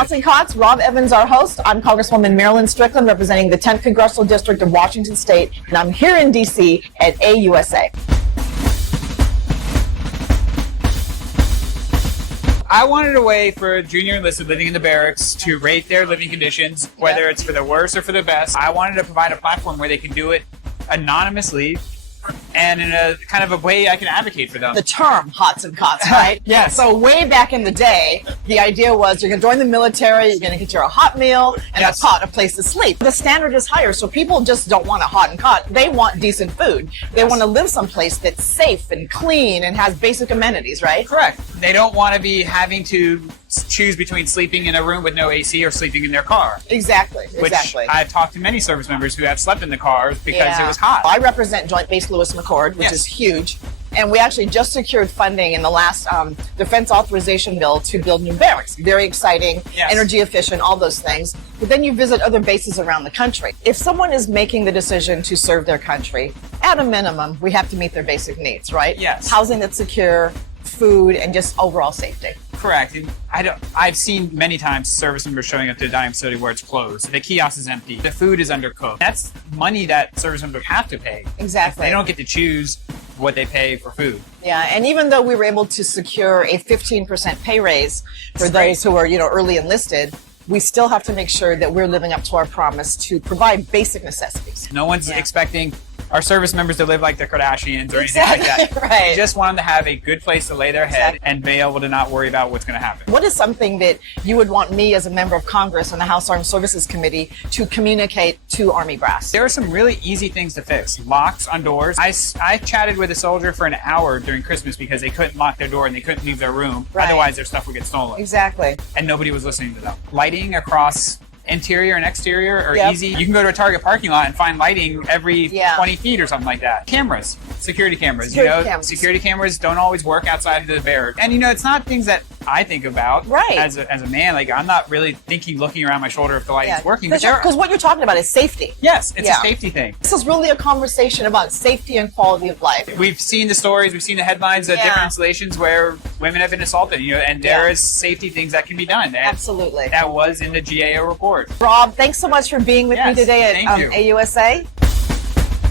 Hots&Cots, Rob Evans, our host. I'm Congresswoman Marilyn Strickland, representing the 10th Congressional District of Washington State, and I'm here in D.C. at AUSA. I wanted a way for junior enlisted living in the barracks to rate their living conditions, whether it's for the worst or for the best. I wanted to provide a platform where they can do it anonymously and in a kind of a way I can advocate for them. The term Hots&Cots, right? Yes. So way back in the day, the idea was you're going to join the military, you're going to get your a hot meal and Yes. a cot, a place to sleep. The standard is higher, so people just don't want a hot and cot. They want decent food. They want to live someplace that's safe and clean and has basic amenities, right? Correct. They don't want to be having to choose between sleeping in a room with no AC or sleeping in their car. Exactly. Which I've talked to many service members who have slept in the cars because it was hot. I represent Joint Base Lewis McChord, which is huge. And we actually just secured funding in the last defense authorization bill to build new barracks. Very exciting, energy efficient, all those things. But then you visit other bases around the country. If someone is making the decision to serve their country, at a minimum, we have to meet their basic needs, right? Yes. Housing that's secure, food, and just overall safety. Correct. And I've seen many times service members showing up to a dining facility where it's closed. The kiosk is empty. The food is undercooked. That's money that service members have to pay. Exactly. They don't get to choose what they pay for food. Yeah, and even though we were able to secure a 15% pay raise for those who are, early enlisted, we still have to make sure that we're living up to our promise to provide basic necessities. No one's expecting our service members to live like the Kardashians or anything like that. Right. We just want them to have a good place to lay their head and be able to not worry about what's going to happen. What is something that you would want me as a member of Congress on the House Armed Services Committee to communicate to Army brass? There are some really easy things to fix. Locks on doors. I chatted with a soldier for an hour during Christmas because they couldn't lock their door and they couldn't leave their room. Right. Otherwise, their stuff would get stolen. Exactly. And nobody was listening to them. Lighting across interior and exterior are easy. You can go to a Target parking lot and find lighting every 20 feet or something like that. Cameras, security cameras. Security cameras don't always work outside of the barracks. And it's not things that I think about as a man. Like, I'm not really looking around my shoulder if the lighting's working. Because what you're talking about is safety. Yes, it's a safety thing. This is really a conversation about safety and quality of life. We've seen the stories, we've seen the headlines of different installations where women have been assaulted, and there is safety things that can be done. Absolutely. That was in the GAO report. Rob, thanks so much for being with me today at AUSA.